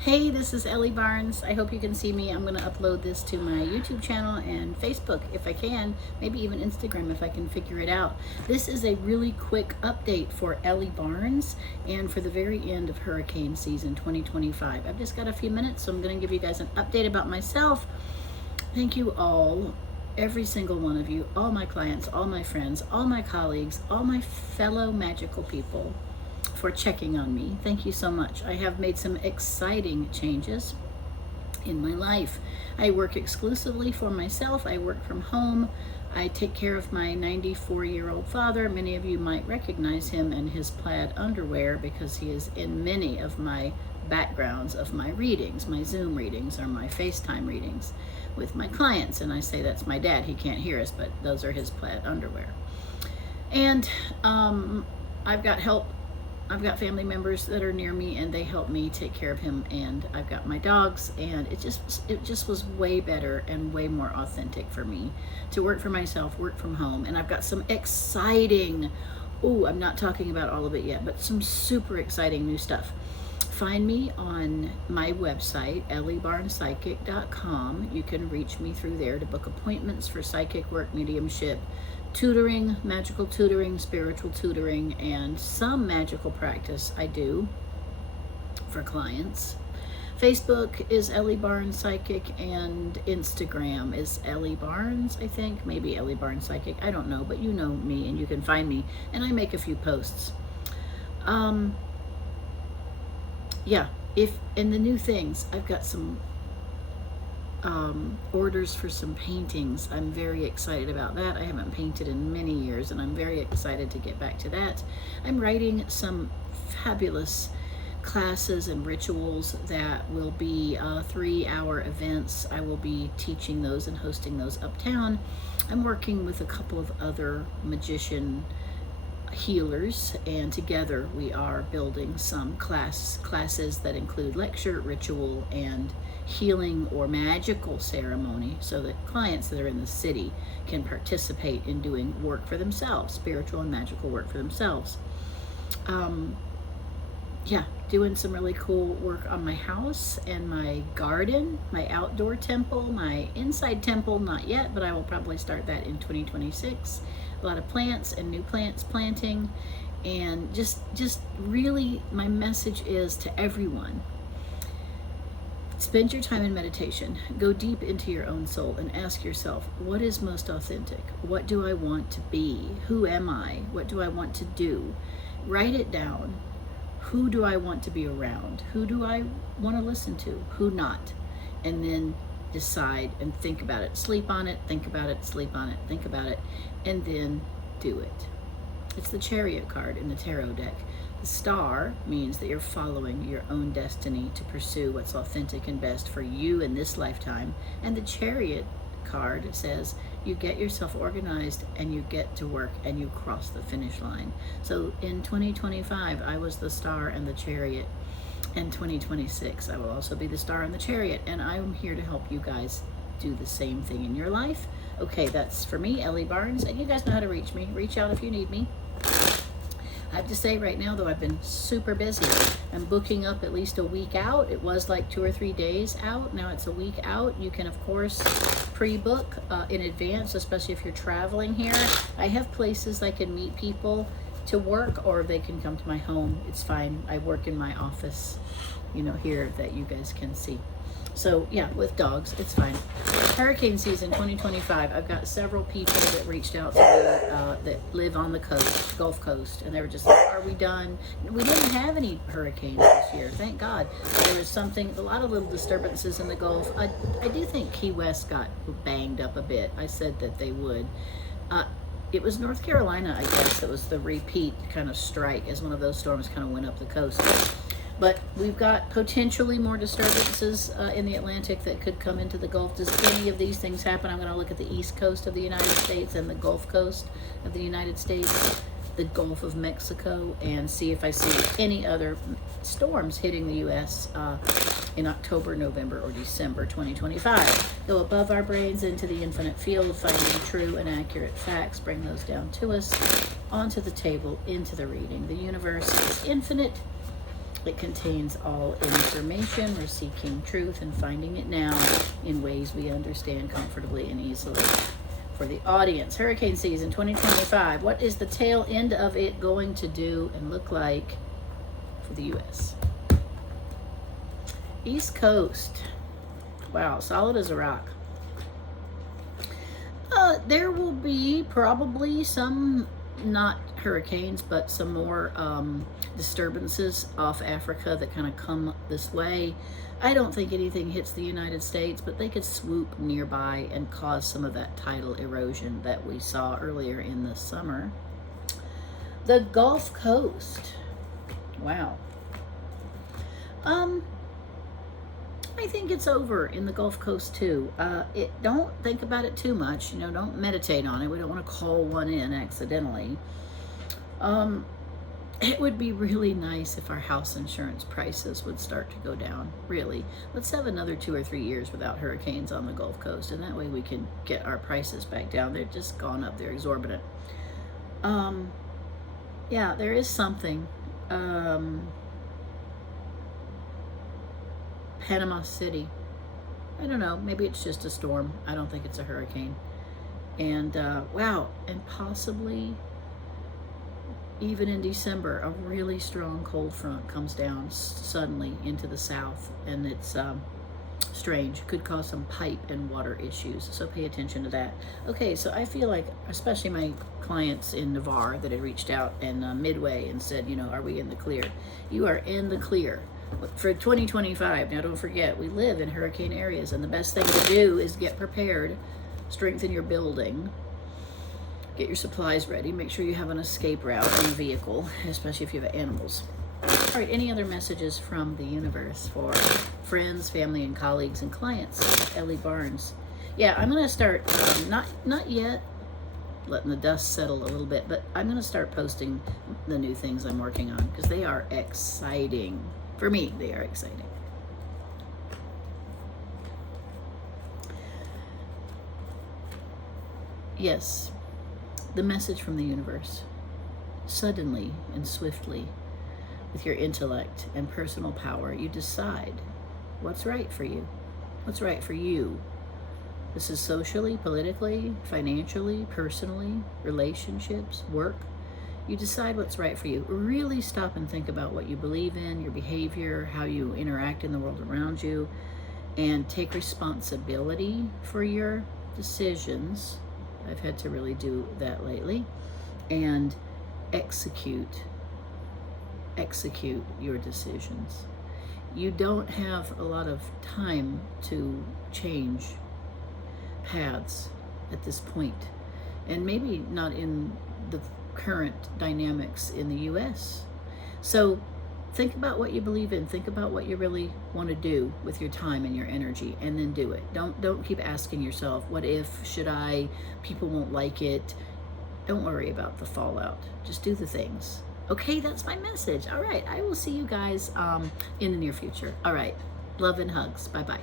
Hey, this is Elie Barnes. I hope you can see me. I'm going to upload this to my YouTube channel and Facebook if I can, maybe even Instagram if I can figure it out. This is a really quick update for Elie Barnes and for the very end of hurricane season 2025. I've just got a few minutes, so I'm going to give you guys an update about myself. Thank you all, every single one of you, all my clients, all my friends, all my colleagues, all my fellow magical people, for checking on me. Thank you so much. I have made some exciting changes in my life. I work exclusively for myself. I work from home. I take care of my 94-year-old father. Many of you might recognize him in his plaid underwear because he is in many of my backgrounds of my readings, my Zoom readings or my FaceTime readings with my clients. And I say that's my dad. He can't hear us, but those are his plaid underwear. And I've got help. I've got family members that are near me and they help me take care of him, and I've got my dogs, and it just was way better and way more authentic for me to work for myself, work from home. And I've got some exciting, I'm not talking about all of it yet, but some super exciting new stuff. Find me on my website, elliebarnpsychic.com. You can reach me through there to book appointments for psychic work, mediumship, tutoring, magical tutoring, spiritual tutoring, and some magical practice I do for clients. Facebook is Elie Barnes Psychic, and Instagram is Elie Barnes, I think. Maybe Elie Barnes Psychic. I don't know, but you know me and you can find me. And I make a few posts. And the new things, I've got some orders for some paintings. I'm very excited about that. I haven't painted in many years and I'm very excited to get back to that. I'm writing some fabulous classes and rituals that will be 3-hour events. I will be teaching those and hosting those uptown. I'm working with a couple of other magician healers, and together we are building some classes that include lecture, ritual, and healing or magical ceremony, so that clients that are in the city can participate in doing work for themselves, spiritual and magical work for themselves. Doing some really cool work on my house and my garden, my outdoor temple, my inside temple, not yet, but I will probably start that in 2026. A lot of plants and new plants planting, and just really my message is to everyone: spend your time in meditation, go deep into your own soul and ask yourself, what is most authentic? What do I want to be? Who am I? What do I want to do? Write it down. Who do I want to be around? Who do I want to listen to? Who not? And then decide and think about it. Sleep on it, think about it, sleep on it, think about it, and then do it. It's the Chariot card in the tarot deck. The star means that you're following your own destiny to pursue what's authentic and best for you in this lifetime. And the Chariot card says you get yourself organized and you get to work and you cross the finish line. So in 2025, I was the star and the Chariot. In 2026, I will also be the star and the Chariot, and I'm here to help you guys do the same thing in your life. Okay, that's for me, Elie Barnes, and you guys know how to reach me. Reach out if you need me. I have to say right now, though, I've been super busy. I'm booking up at least a week out. It was like 2 or 3 days out. Now it's a week out. You can, of course, pre-book in advance, especially if you're traveling here. I have places I can meet people to work, or they can come to my home. It's fine. I work in my office, here that you guys can see. So yeah, with dogs, it's fine. Hurricane season 2025, I've got several people that reached out to me that live on the coast, Gulf Coast, and they were just like, are we done? We didn't have any hurricanes this year, thank God. There was a lot of little disturbances in the Gulf. I do think Key West got banged up a bit. I said that they would. It was North Carolina, I guess, that was the repeat kind of strike as one of those storms kind of went up the coast. But we've got potentially more disturbances in the Atlantic that could come into the Gulf. Does any of these things happen? I'm going to look at the east coast of the United States and the Gulf Coast of the United States, the Gulf of Mexico, and see if I see any other storms hitting the U.S. In October, November, or December 2025. Go above our brains into the infinite field, finding true and accurate facts, bring those down to us, onto the table, into the reading. The universe is infinite. It contains all information. We're seeking truth and finding it now in ways we understand comfortably and easily. For the audience, hurricane season 2025, what is the tail end of it going to do and look like for the U.S.? East Coast. Wow, solid as a rock. There will be probably some, not hurricanes, but some more disturbances off Africa that kind of come this way. I don't think anything hits the United States, but they could swoop nearby and cause some of that tidal erosion that we saw earlier in the summer. The Gulf Coast. Wow. I think it's over in the Gulf Coast too. Don't think about it too much. Don't meditate on it. We don't want to call one in accidentally. It would be really nice if our house insurance prices would start to go down. Really, let's have another 2 or 3 years without hurricanes on the Gulf Coast, and that way we can get our prices back down. They're just gone up. They're exorbitant. Yeah, there is something. Panama City. I don't know. Maybe it's just a storm. I don't think it's a hurricane. And wow, and possibly even in December, a really strong cold front comes down suddenly into the south, and it's strange. Could cause some pipe and water issues, so pay attention to that. Okay, so I feel like, especially my clients in Navarre that had reached out and Midway and said, are we in the clear? You are in the clear for 2025. Now, don't forget, we live in hurricane areas, and the best thing to do is get prepared, strengthen your building, get your supplies ready, make sure you have an escape route in a vehicle, especially if you have animals. All right, any other messages from the universe for friends, family, and colleagues and clients? Elie Barnes. Yeah, I'm going to start, not yet, letting the dust settle a little bit, but I'm going to start posting the new things I'm working on because they are exciting. For me, they are exciting. Yes, the message from the universe. Suddenly and swiftly, with your intellect and personal power, you decide what's right for you. What's right for you. This is socially, politically, financially, personally, relationships, work. You decide what's right for you. Really stop and think about what you believe in, your behavior, how you interact in the world around you, and take responsibility for your decisions. I've had to really do that lately. And execute your decisions. You don't have a lot of time to change paths at this point, and maybe not in the current dynamics in the US. So think about what you believe in. Think about what you really want to do with your time and your energy, and then do it. Don't keep asking yourself, what if, should I, people won't like it. Don't worry about the fallout. Just do the things. Okay, that's my message. All right, I will see you guys in the near future. All right, love and hugs. Bye-bye.